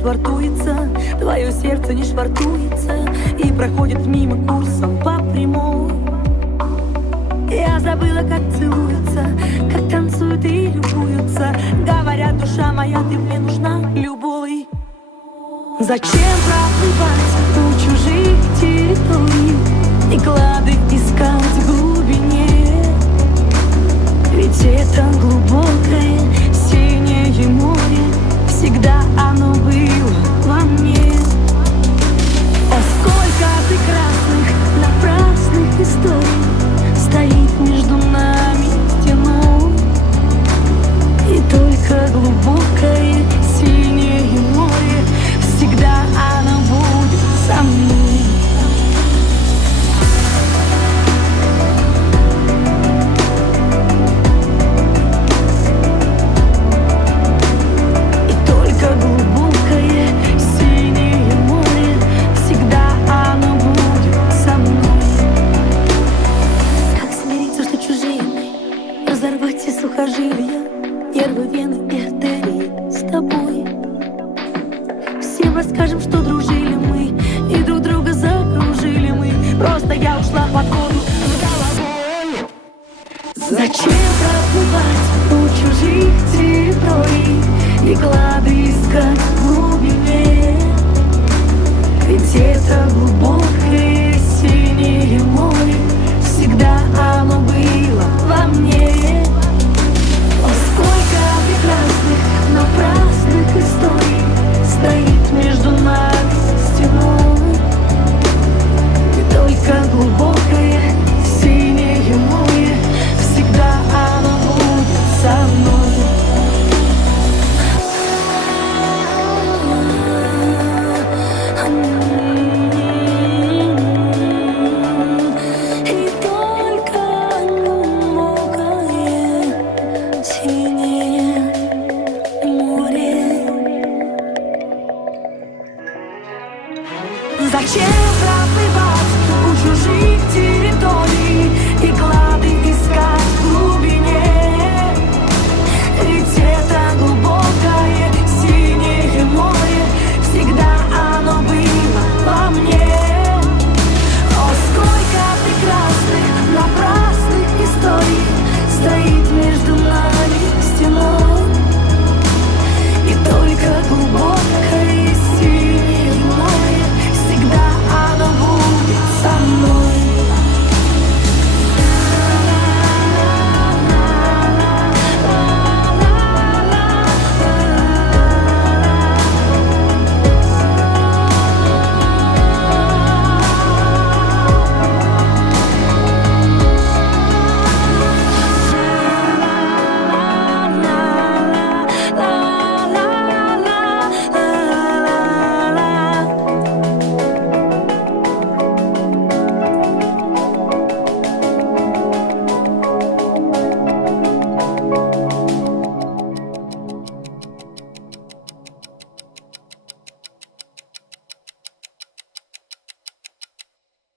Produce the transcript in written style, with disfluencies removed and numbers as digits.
швартуется, твое сердце не швартуется и проходит мимо курсом по прямой. Я забыла, как целуются, как танцуют и любуются. Говорят, душа моя, ты мне нужна любой. Зачем проплывать у чужих территорий и клады искать в глубине? Ведь это глубокое синее море, всегда оно было во мне. О, сколько прекрасных, напрасных историй стоит между нами стеной, и только глубокое синее море, всегда оно будет со мной. И только глубокое синее море, всегда оно будет со мной. Как смириться, что чужие мы, разорвать все сухожилия, нервы, вены и артерии с тобой. Всем расскажем, что дружили мы и друг друга закружили мы. Просто я ушла под воду с головой. Зачем проплывать у чужих территорий и клады искать в глубине? Ведь это глубоко